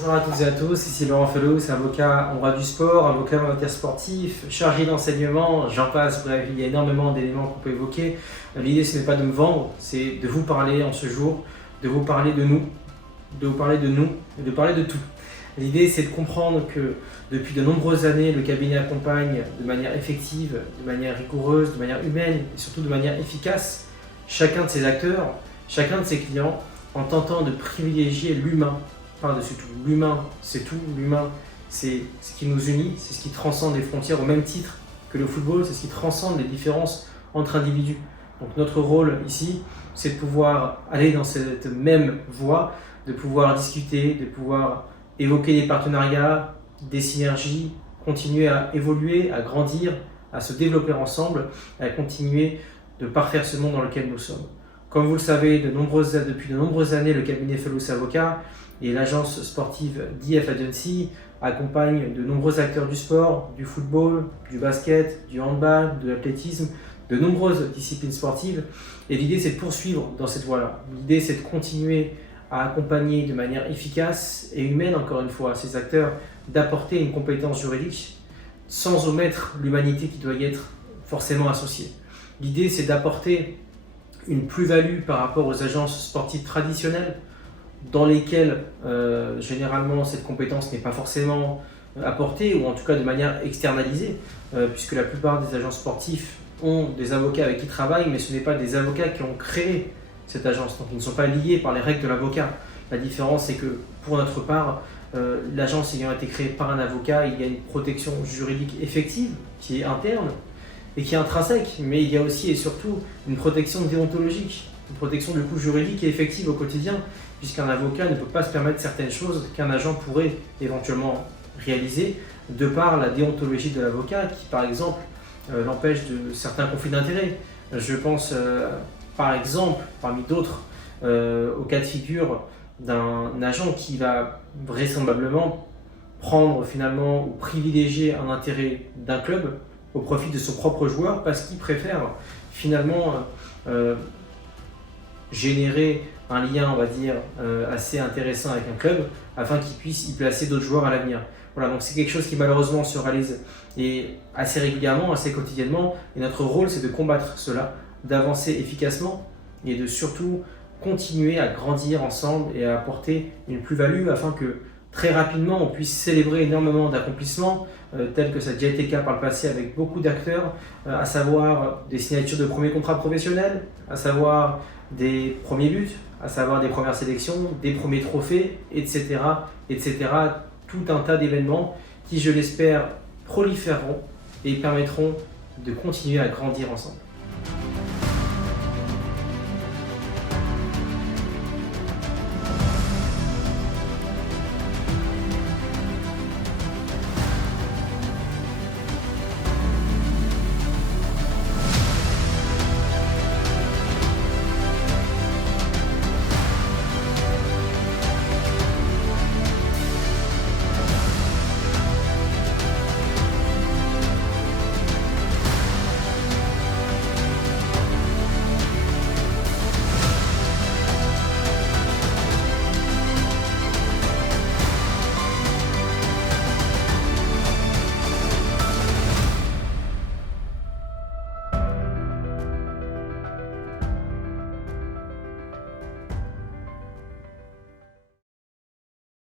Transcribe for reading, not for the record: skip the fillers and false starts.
Bonjour à toutes et à tous, ici Laurent Felous, avocat en droit du sport, avocat en matière sportif, chargé d'enseignement, j'en passe, bref, il y a énormément d'éléments qu'on peut évoquer. L'idée ce n'est pas de me vendre, c'est de vous parler en ce jour, de vous parler de nous, de vous parler de nous et de parler de tout. L'idée c'est de comprendre que depuis de nombreuses années, le cabinet accompagne de manière effective, de manière rigoureuse, de manière humaine et surtout de manière efficace chacun de ses acteurs, chacun de ses clients en tentant de privilégier l'humain par-dessus tout. L'humain, c'est tout. L'humain, c'est ce qui nous unit, c'est ce qui transcende les frontières au même titre que le football, c'est ce qui transcende les différences entre individus. Donc notre rôle ici, c'est de pouvoir aller dans cette même voie, de pouvoir discuter, de pouvoir évoquer des partenariats, des synergies, continuer à évoluer, à grandir, à se développer ensemble, à continuer de parfaire ce monde dans lequel nous sommes. Comme vous le savez, depuis de nombreuses années, le cabinet Felous Avocat et l'agence sportive DF Agency accompagnent de nombreux acteurs du sport, du football, du basket, du handball, de l'athlétisme, de nombreuses disciplines sportives. Et l'idée, c'est de poursuivre dans cette voie-là. L'idée, c'est de continuer à accompagner de manière efficace et humaine, encore une fois, ces acteurs, d'apporter une compétence juridique sans omettre l'humanité qui doit y être forcément associée. L'idée, c'est d'apporter une plus-value par rapport aux agences sportives traditionnelles dans lesquelles généralement cette compétence n'est pas forcément apportée ou en tout cas de manière externalisée puisque la plupart des agents sportifs ont des avocats avec qui ils travaillent mais ce n'est pas des avocats qui ont créé cette agence, donc ils ne sont pas liés par les règles de l'avocat. La différence c'est que pour notre part, l'agence ayant été créée par un avocat, il y a une protection juridique effective qui est interne et qui est intrinsèque, mais il y a aussi et surtout une protection déontologique, une protection du coup juridique et effective au quotidien, puisqu'un avocat ne peut pas se permettre certaines choses qu'un agent pourrait éventuellement réaliser de par la déontologie de l'avocat qui par exemple l'empêche de certains conflits d'intérêts. Je pense par exemple, parmi d'autres, au cas de figure d'un agent qui va vraisemblablement prendre finalement ou privilégier un intérêt d'un club au profit de son propre joueur parce qu'il préfère finalement générer un lien, on va dire, assez intéressant avec un club afin qu'il puisse y placer d'autres joueurs à l'avenir. Voilà, donc c'est quelque chose qui malheureusement se réalise et assez régulièrement, assez quotidiennement, et notre rôle c'est de combattre cela, d'avancer efficacement et de surtout continuer à grandir ensemble et à apporter une plus-value afin que très rapidement on puisse célébrer énormément d'accomplissements tels que ça a déjà été le cas par le passé avec beaucoup d'acteurs, à savoir des signatures de premiers contrats professionnels, à savoir des premiers buts, à savoir des premières sélections, des premiers trophées, etc. etc. Tout un tas d'événements qui, je l'espère, proliféreront et permettront de continuer à grandir ensemble.